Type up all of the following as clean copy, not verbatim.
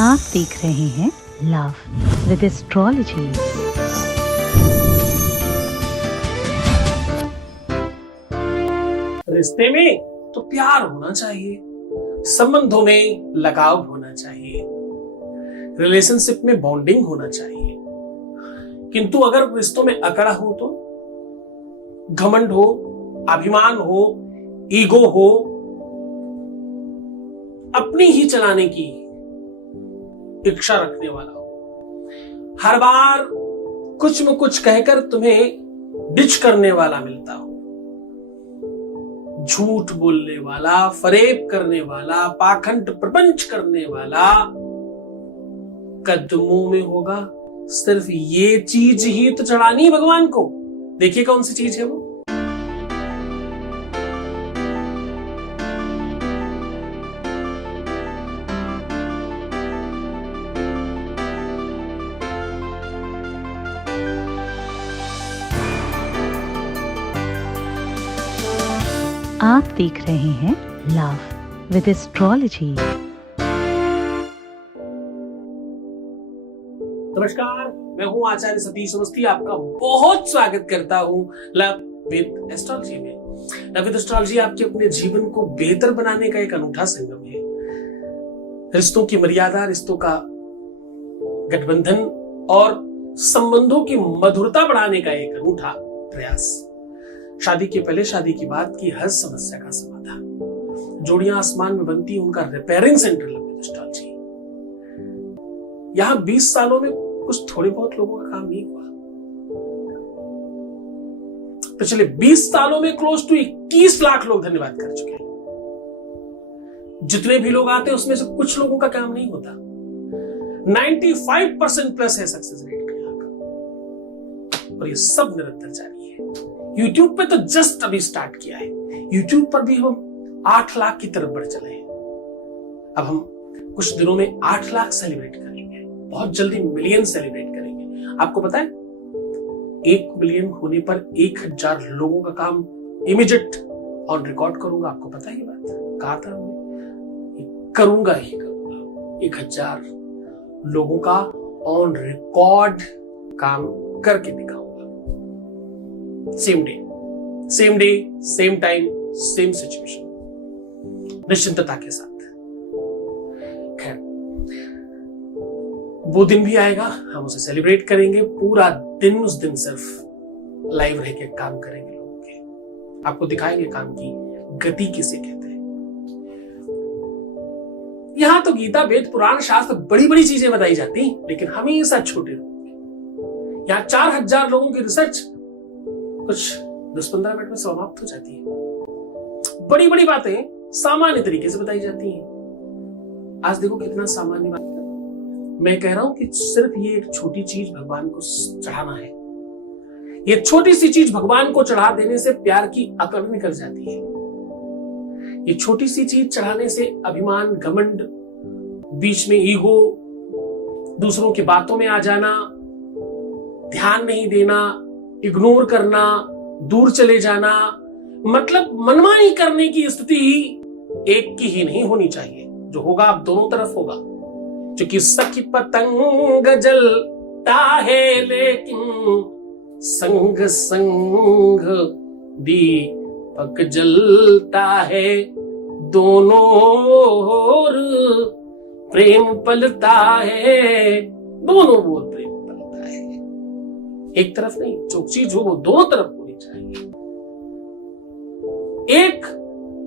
आप देख रहे हैं लव विद एस्ट्रोलॉजी। रिश्ते में तो प्यार होना चाहिए, संबंधों में लगाव होना चाहिए, रिलेशनशिप में बॉन्डिंग होना चाहिए। किंतु अगर रिश्तों में अकड़ हो तो, घमंड हो, अभिमान हो, ईगो हो, अपनी ही चलाने की इच्छा रखने वाला हो, हर बार कुछ न कुछ कहकर तुम्हें डिच करने वाला मिलता हो, झूठ बोलने वाला, फरेब करने वाला, पाखंड प्रपंच करने वाला कदमों में होगा। सिर्फ ये चीज ही तो चढ़ानी है भगवान को। देखिए कौन सी चीज है वो। आप देख रहे हैं लव विद एस्ट्रोलॉजी। नमस्कार, मैं हूं आचार्य सतीश अवस्थी। आपका बहुत स्वागत करता हूं लव विद एस्ट्रोलॉजी में। लव विद एस्ट्रोलॉजी आपके अपने जीवन को बेहतर बनाने का एक अनूठा संगम है। रिश्तों की मर्यादा, रिश्तों का गठबंधन और संबंधों की मधुरता बढ़ाने का एक अनूठा प्रयास। शादी के पहले, शादी की बाद की हर समस्या का समाधान। जोड़ियां आसमान में बनती, उनका repairing centre love with astrology. यहां 20 सालों में कुछ थोड़े बहुत लोगों का काम नहीं हुआ। पिछले 20 सालों में क्लोज टू 21 लाख लोग धन्यवाद कर चुके हैं। जितने भी लोग आते हैं उसमें से कुछ लोगों का काम नहीं होता। 95% प्लस है सक्सेस रेट का यहां का, और ये सब निरंतर जारी है। YouTube पे तो जस्ट अभी स्टार्ट किया है। YouTube पर भी हम 8 लाख की तरफ बढ़ चले हैं। अब हम कुछ दिनों में 8 लाख सेलिब्रेट करेंगे, बहुत जल्दी मिलियन सेलिब्रेट करेंगे। आपको पता है 1 मिलियन होने पर 1000 लोगों का काम इमीडिएट ऑन रिकॉर्ड करूंगा। आपको पता है ये बात, कहा था हमने, करूंगा ही करूंगा। 1000 लोगों का ऑन रिकॉर्ड काम करके दिखाऊंगा। Same day, same time, same situation, निश्चिंतता के साथ। खैर, वो दिन भी आएगा, हम उसे सेलिब्रेट करेंगे। पूरा दिन उस दिन सिर्फ लाइव रह के काम करेंगे लोगों के। आपको दिखाएंगे काम की गति किसे कहते हैं। यहां तो गीता, वेद, पुराण, शास्त्र, बड़ी बड़ी चीजें बताई जाती, लेकिन हमेशा छोटे रूप में। यहां 4000 लोगों की रिसर्च कुछ 10-15 मिनट में समाप्त हो जाती है। बड़ी बड़ी बातें सामान्य तरीके से बताई जाती हैं। आज देखो कितना सामान्य बात है। मैं कह रहा हूं कि सिर्फ ये एक छोटी चीज भगवान को चढ़ाना है। ये छोटी सी चीज भगवान को चढ़ा देने से प्यार की अकड़ निकल जाती है। ये छोटी सी चीज चढ़ाने से अभिमान, घमंड, बीच में ईगो, दूसरों की बातों में आ जाना, ध्यान नहीं देना, इग्नोर करना, दूर चले जाना, मतलब मनमानी करने की स्थिति एक की ही नहीं होनी चाहिए। जो होगा अब दोनों तरफ होगा। क्योंकि सखी पतंग जलता है लेकिन संग संग दीपक जलता है। दोनों ओर प्रेम पलता है, दोनों ओर प्रेम पलता है। एक तरफ नहीं, जो चीज हो वो दोनों तरफ होनी चाहिए। एक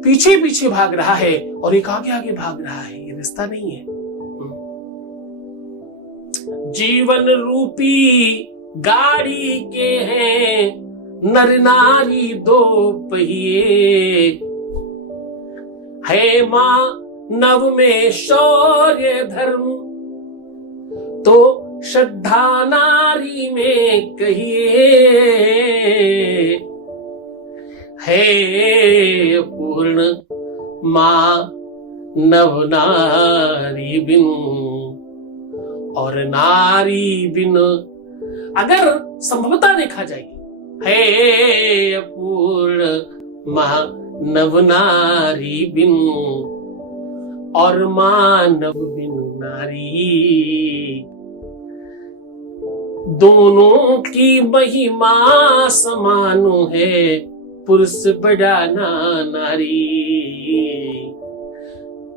पीछे पीछे भाग रहा है और एक आगे आगे भाग रहा है, ये रिश्ता नहीं है। जीवन रूपी गाड़ी के हैं नर नारी 2 पहिए। है मानव में शौर्य धर्म तो श्रद्धा नारी में कहिए। है पूर्ण मानव नारी बिन, और नारी बिन अगर संभवता देखा जाए, है पूर्ण मानव नारी बिन, और मानव बिन नारी, दोनों की महिमा समान है, पुरुष बड़ा ना नारी।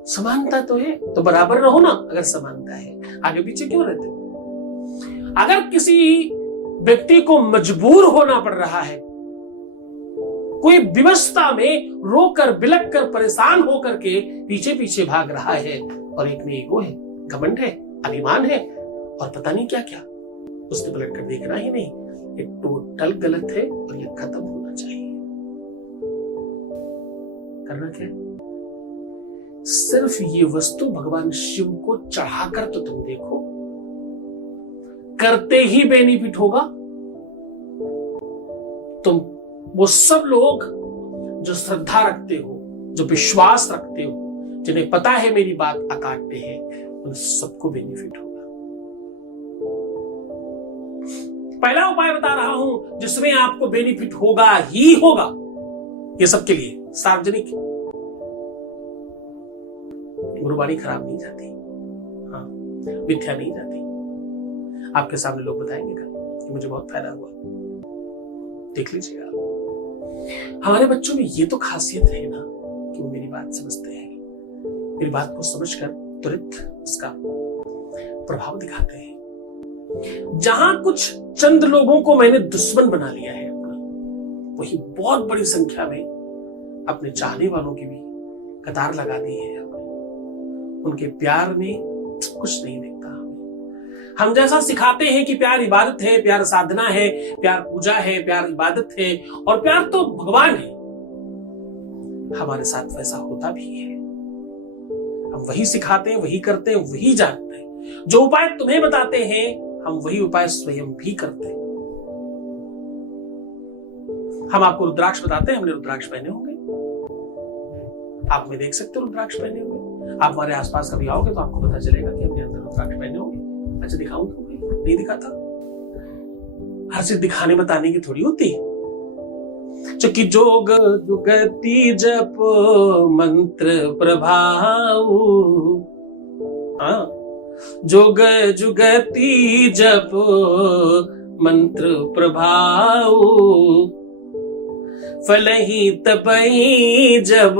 समानता तो है तो बराबर रहो ना। अगर समानता है आगे पीछे क्यों रहते हो? अगर किसी व्यक्ति को मजबूर होना पड़ रहा है, कोई विवशता में रोकर बिलक कर परेशान होकर के पीछे पीछे भाग रहा है, और एक में ईगो है, घमंड है, अभिमान है और पता नहीं क्या क्या, उसने पलट कर देखना ही नहीं। ये टोटल गलत है और ये खत्म होना चाहिए। करना क्या? सिर्फ ये वस्तु भगवान शिव को चढ़ाकर तो तुम देखो, करते ही बेनिफिट होगा। तुम वो सब लोग जो श्रद्धा रखते हो, जो विश्वास रखते हो, जिन्हें पता है मेरी बात अकाट्य है, उन सबको बेनिफिट होगा। पहला उपाय बता रहा हूं जिसमें आपको बेनिफिट होगा ही होगा। ये सबके लिए सार्वजनिक, गुरुबाणी खराब नहीं जाती, हाँ, मिथ्या नहीं जाती। आपके सामने लोग बताएंगे कल कि मुझे बहुत फायदा हुआ, देख लीजिएगा। हमारे बच्चों में ये तो खासियत है ना कि वो मेरी बात समझते हैं, मेरी बात को समझकर तुरंत उसका प्रभाव दिखाते हैं। जहां कुछ चंद लोगों को मैंने दुश्मन बना लिया है अपना, वही बहुत बड़ी संख्या में अपने चाहने वालों की भी कतार लगा दी है। उनके प्यार में कुछ नहीं दिखता। हम जैसा सिखाते हैं कि प्यार इबादत है, प्यार साधना है, प्यार पूजा है, प्यार इबादत है और प्यार तो भगवान है, हमारे साथ वैसा होता भी है। हम वही सिखाते हैं, वही करते हैं, वही जानते हैं। जो उपाय तुम्हें बताते हैं हम वही उपाय स्वयं भी करते हैं। हम आपको रुद्राक्ष बताते हैं, हमने रुद्राक्ष पहने होंगे, आप में देख सकते हो रुद्राक्ष पहने हुए। आप हमारे आसपास कभी आओगे तो आपको पता चलेगा कि हमने अंदर रुद्राक्ष पहने होंगे। अच्छा दिखाऊं तो नहीं दिखाता, हर चीज दिखाने बताने की थोड़ी होती है। चुकी जोग जुगति जप मंत्र प्रभाव, हाँ, जोग जुगति जप मंत्र प्रभाव, फल ही तपई जब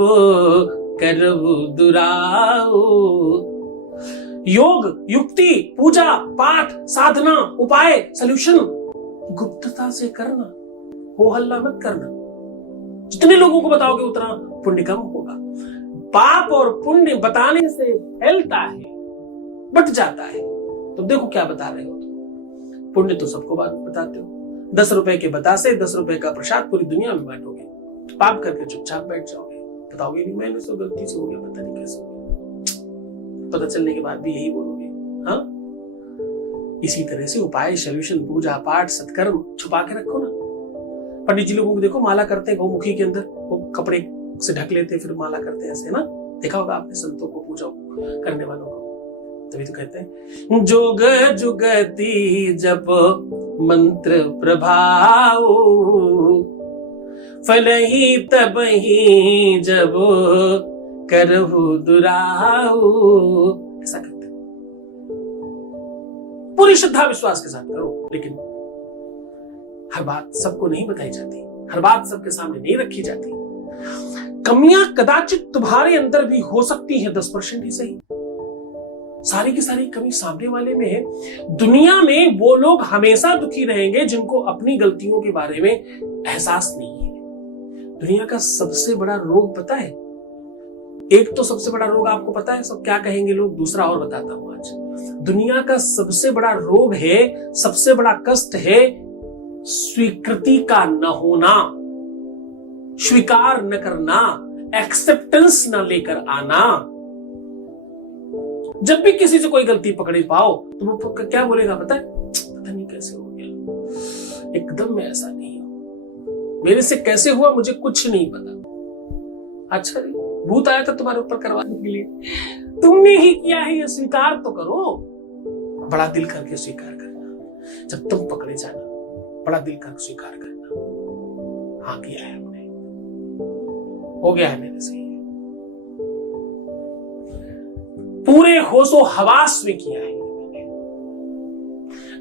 करहु दुराऊ। योग, युक्ति, पूजा, पाठ, साधना, उपाय, सॉल्यूशन गुप्तता से करना, हो हल्ला मत करना। जितने लोगों को बताओगे उतना पुण्य कम होगा। पाप और पुण्य बताने से फैलता है, बट जाता है। तो देखो क्या बता रहे हो तुम। पुण्य तो सबको बताते हो, 10 रुपए के बतासे 10 रुपए का प्रसाद पूरी दुनिया में बांटोगे। पाप करके चुपचाप बैठ जाओगे, बताओगे नहीं मैंने तो गलती से हो गया, पता नहीं कैसे हो गया। पता चलने के बाद भी यही बोलोगे। हाँ, इसी तरह से उपाय, सॉल्यूशन, पूजा पाठ, सत्कर्म छुपा के रखो ना। पंडित जी लोगों को देखो माला करते हैं गौमुखी के अंदर, वो कपड़े से ढक लेते फिर माला करते हैं ऐसे ना, देखा होगा आपने संतों को, पूजा करने वालों को। तभी तो कहते हैं जोग जुगति जप मंत्र प्रभाव, फल ही तब ही जब करहु दुराऊ। ऐसा करते पूरी श्रद्धा विश्वास के साथ करो, लेकिन हर बात सबको नहीं बताई जाती, हर बात सबके सामने नहीं रखी जाती। कमियां कदाचित तुम्हारे अंदर भी हो सकती है, 10% ही सही। सारी की सारी कमी सामने वाले में है। दुनिया में वो लोग हमेशा दुखी रहेंगे जिनको अपनी गलतियों के बारे में एहसास नहीं है। दुनिया का सबसे बड़ा रोग पता है, एक तो सबसे बड़ा रोग आपको पता है, सब क्या कहेंगे लोग, दूसरा और बताता हूं आज। दुनिया का सबसे बड़ा रोग है, सबसे बड़ा कष्ट है स्वीकृति का न होना, स्वीकार न करना, एक्सेप्टेंस न लेकर आना। जब भी किसी से कोई गलती पकड़े पाओ तो वो क्या बोलेगा पता है, पता नहीं कैसे हो गया, एकदम मैं ऐसा नहीं हूं, मेरे से कैसे हुआ मुझे कुछ नहीं पता। अच्छा भूत आया था तुम्हारे ऊपर करवाने के लिए, तुमने ही किया है, ये स्वीकार तो करो। बड़ा दिल करके स्वीकार करना, जब तुम पकड़े जाना बड़ा दिल करके स्वीकार करना, हाँ किया है हमने, हो गया है मेरे से। पूरे होशो हवास में किया है।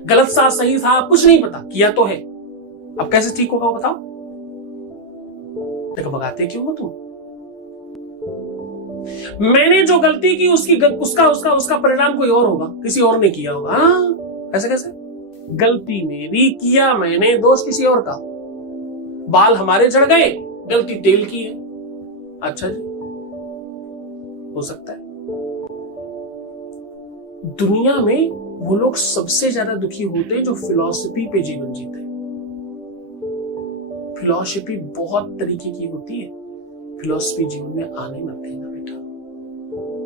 गलत था सही था कुछ नहीं पता, किया तो है। अब कैसे ठीक होगा वो बताओ? देखो भगाते क्यों हो तुम? मैंने जो गलती की उसका परिणाम कोई और होगा, किसी और ने किया होगा। हाँ, ऐसे कैसे? गलती मेरी, किया मैंने, दोष किसी और का। बाल हमारे झड़ गए, गलती तेल की है। अच्छा जी, हो सकता है। दुनिया में वो लोग सबसे ज्यादा दुखी होते हैं जो फिलॉसफी पे जीवन जीते हैं। फिलॉसफी बहुत तरीके की होती है। फिलॉसफी जीवन में आने मत देना बेटा,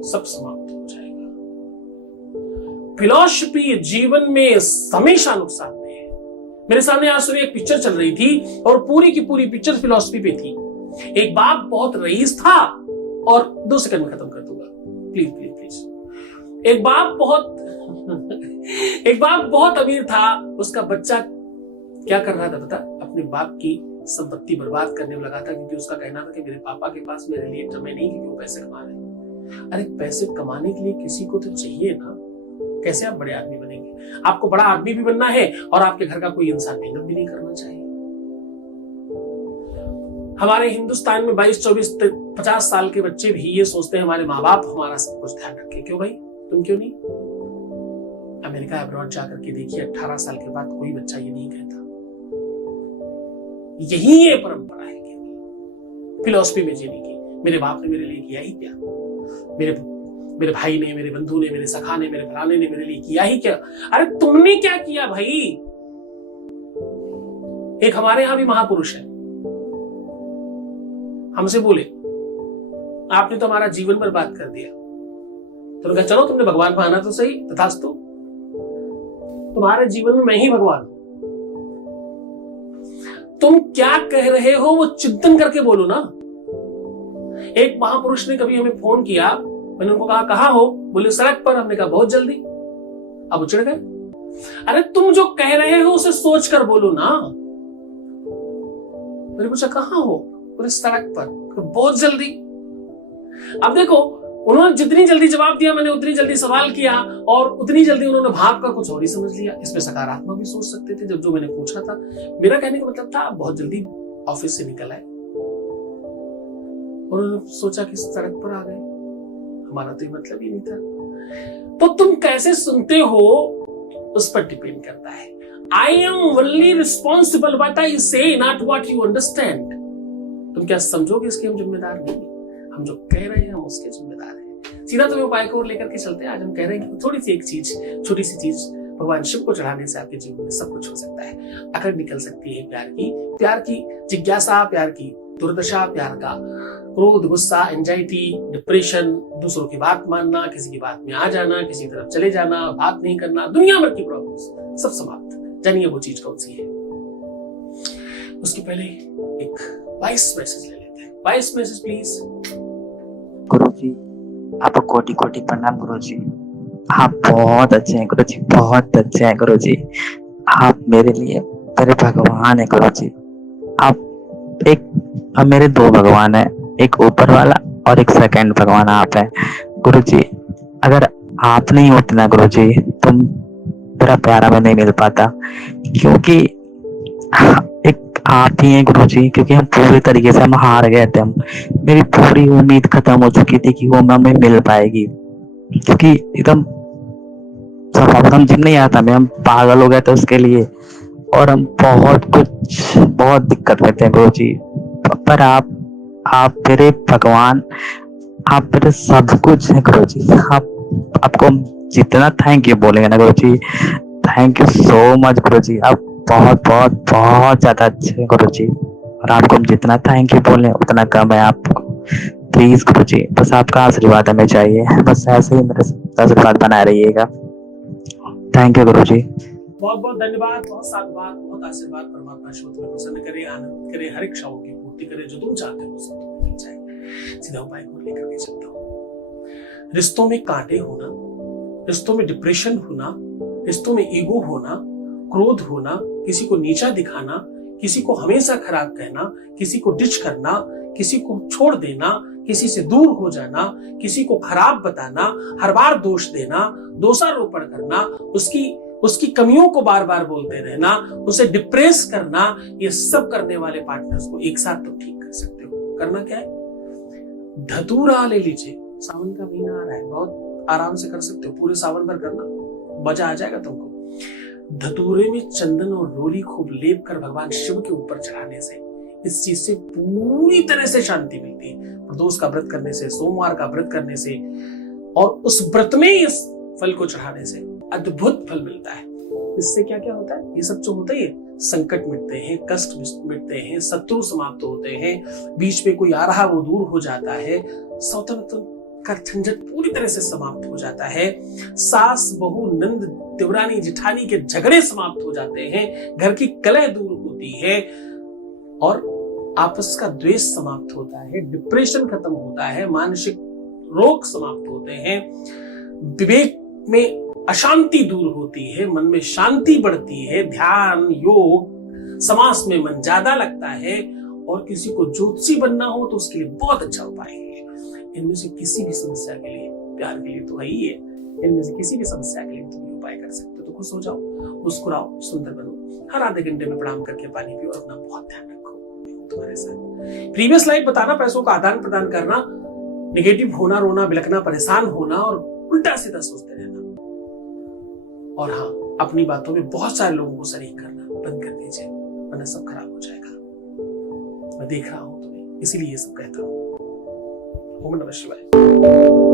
सब समाप्त हो जाएगा। फिलॉसफी जीवन में हमेशा नुकसान दे है। मेरे सामने आज सुबह एक पिक्चर चल रही थी और पूरी की पूरी पिक्चर फिलॉसफी पे थी। एक बाप बहुत रईस था, और 2 सेकंड में खत्म कर दूंगा, प्लीज प्लीज प्लीज। एक बाप बहुत अमीर था। उसका बच्चा क्या कर रहा था पता? अपने बाप की संपत्ति बर्बाद करने में लगा था, क्योंकि उसका कहना था कि मेरे पापा के पास मेरे लिए समय नहीं, क्योंकि वो पैसे कमा रहे हैं। अरे पैसे कमाने के लिए किसी को तो चाहिए ना। कैसे आप बड़े आदमी बनेंगे? आपको बड़ा आदमी भी बनना है और आपके घर का कोई इंसान मेहनत भी नहीं करना चाहिए। हमारे हिंदुस्तान में 22, 24, 50 साल के बच्चे भी ये सोचते हैं हमारे माँ बाप हमारा सब कुछ ध्यान रखे। क्यों भाई? तुम क्यों नहीं? अमेरिका अब्रॉड जाकर के देखिए, 18 साल के बाद कोई बच्चा ये नहीं कहता। यही ये परंपरा है फिलॉसफी में जीने की। मेरे बाप ने मेरे लिए किया ही क्या? मेरे भाई ने, मेरे बंधु ने, मेरे सखा ने, मेरे फलाने ने मेरे लिए किया ही क्या? अरे तुमने क्या किया भाई? एक हमारे यहां भी महापुरुष है, हमसे बोले आपने तो हमारा जीवन बर्बाद कर दिया। तो उन्होंने कहा चलो तुमने भगवान माना तो सही, तथास्तु, तुम्हारे जीवन में मैं ही भगवान हूं। तुम क्या कह रहे हो वो चिंतन करके बोलो ना। एक महापुरुष ने कभी हमें फोन किया, मैंने उनको कहा कहां हो? बोले सड़क पर। हमने कहा बहुत जल्दी। अब उचड़ गए। अरे तुम जो कह रहे हो उसे सोच कर बोलो ना। मैंने पूछा कहां हो? बोले सड़क पर। बहुत जल्दी। अब देखो, उन्होंने जितनी जल्दी जवाब दिया मैंने उतनी जल्दी सवाल किया, और उतनी जल्दी उन्होंने भाग कर कुछ और ही समझ लिया। इसमें सकारात्मक भी सोच सकते थे जब जो मैंने पूछा था। मेरा कहने का मतलब था बहुत जल्दी ऑफिस से निकल आए, उन्होंने सोचा कि सड़क पर आ गए। हमारा तो मतलब ही नहीं था। तो तुम कैसे सुनते हो उस पर डिपेंड करता है। I am only responsible what I से, नॉट व्हाट यू अंडरस्टैंड। तुम क्या समझोगे इसके हम जिम्मेदार नहीं? हम जो कह रहे हैं हम उसके जिम्मेदार हैं। सीधा तुम्हें उपाय को लेकर के चलते हैं। आज हम कह रहे हैं कि थोड़ी सी एक चीज, छोटी सी चीज भगवान शिव को चढ़ाने से आपके जीवन में सब कुछ हो सकता है। अकड़ निकल सकती है प्यार की जिज्ञासा, प्यार की दुर्दशा, प्यार का क्रोध, गुस्सा, एंजाइटी, डिप्रेशन, दूसरों की बात मानना, किसी की बात में आ जाना, किसी की तरफ चले जाना, बात नहीं करना, दुनिया भर की प्रॉब्लम्स सब समाप्त। जानिए वो चीज कौन सी है। उसके पहले एक वॉइस मैसेज ले लेते हैं। Voice message please. गुरुजी आपको कोटि कोटि प्रणाम गुरुजी। आप बहुत अच्छे हैं गुरुजी, बहुत अच्छे हैं गुरुजी। आप मेरे लिए मेरे भगवान है गुरुजी। आप अब मेरे 2 भगवान है, एक ऊपर वाला और एक सेकंड भगवान आप है गुरुजी। अगर आप नहीं होते ना गुरुजी तो मेरा प्यारा में नहीं मिल पाता, क्योंकि एक आप ही हैं गुरुजी। क्योंकि हम पूरी तरीके से हम हार गए थे। मेरी पूरी उम्मीद खत्म हो चुकी थी कि वो हमें मिल पाएगी, क्योंकि एकदम हम जिम नहीं आता, हम पागल हो गए थे उसके लिए, और हम बहुत दिक्कत में थे गुरुजी। पर आप मेरे भगवान, आप मेरे सब कुछ है गुरुजी। आपको जितना थैंक यू बोलेंगे ना गुरुजी, थैंक यू सो मच गुरुजी। आप बहुत ज्यादा अच्छे हैं गुरुजी, और आपको हम जितना थैंक यू बोले उतना कम है। आपको प्लीज गुरुजी बस आपका आशीर्वाद हमें चाहिए, बस ऐसे ही मेरे आशीर्वाद बनाए रहिएगा। थैंक यू गुरुजी। बहुत बहुत धन्यवाद, बहुत साधुवाद, बहुत आशीर्वाद। परमात्मा शिव तुम्हें प्रसन्न करे, आनंद करे, हर इच्छाओं की पूर्ति करे, जो तुम चाहते हो सब तुम्हें मिल जाए। सीधा उपाय को लेकर के चलता हूँ। रिश्तों में कांटे होना, रिश्तों में डिप्रेशन होना, रिश्तों में ईगो होना, क्रोध होना, किसी को नीचा दिखाना, किसी को हमेशा खराब कहना, किसी को डिच करना, किसी को छोड़ देना, किसी से दूर हो जाना, किसी को खराब बताना, हर बार दोष देना, दोषारोपण करना, उसकी कमियों को बार बार बोलते रहना, उसे डिप्रेस करना, ये सब करने वाले पार्टनर्स को एक साथ तो ठीक कर सकते हो। करना क्या है, धतूरा ले लीजिए। सावन का महीना आ रहा है, बहुत आराम से कर सकते हो, पूरे सावन भर करना, मजा आ जाएगा तुमको। धतूरे में चंदन और रोली खूब लेप कर भगवान शिव के ऊपर चढ़ाने से इस चीज से पूरी तरह से शांति मिलती है। प्रदोष का व्रत करने से, सोमवार का व्रत करने से और उस व्रत में इस फल को चढ़ाने से अद्भुत फल मिलता है। इससे क्या क्या होता है, ये सब जो होता है, संकट मिटते हैं, कष्ट मिटते हैं, शत्रु समाप्त होते हैं, बीच में कोई आ रहा वो दूर हो जाता है, सौतन का झंझट पूरी तरह से समाप्त हो जाता है, सास बहू नंद देवरानी जिठानी के झगड़े समाप्त हो जाते हैं, घर की कलह दूर होती है और आपस का द्वेष समाप्त होता है, डिप्रेशन खत्म होता है, मानसिक रोग समाप्त होते हैं, विवेक में अशांति दूर होती है, मन में शांति बढ़ती है, ध्यान योग समास में मन ज्यादा लगता है। और किसी को ज्योतिषी बनना हो तो उसके लिए बहुत अच्छा उपाय है। इनमें से किसी भी समस्या के लिए, प्यार के लिए तो है ही है, इनमें से किसी भी समस्या के लिए तुम ये उपाय कर सकते हो। तो खुश हो जाओ, मुस्कुराओ, सुंदर बनो, हर आधे घंटे में प्रणाम करके पानी पियो और अपना बहुत ध्यान रखो तुम्हारे साथ। प्रीवियस लाइफ बताना, पैसों का आदान प्रदान करना, नेगेटिव होना, रोना, बिलखना, परेशान होना और उल्टा सीधा सोचते रहना, और हाँ, अपनी बातों में बहुत सारे लोगों को शरीक करना बंद कर दीजिए, वरना सब खराब हो जाएगा। मैं देख रहा हूं तुम्हें, इसीलिए ये सब कहता हूं। ओम नमः शिवाय।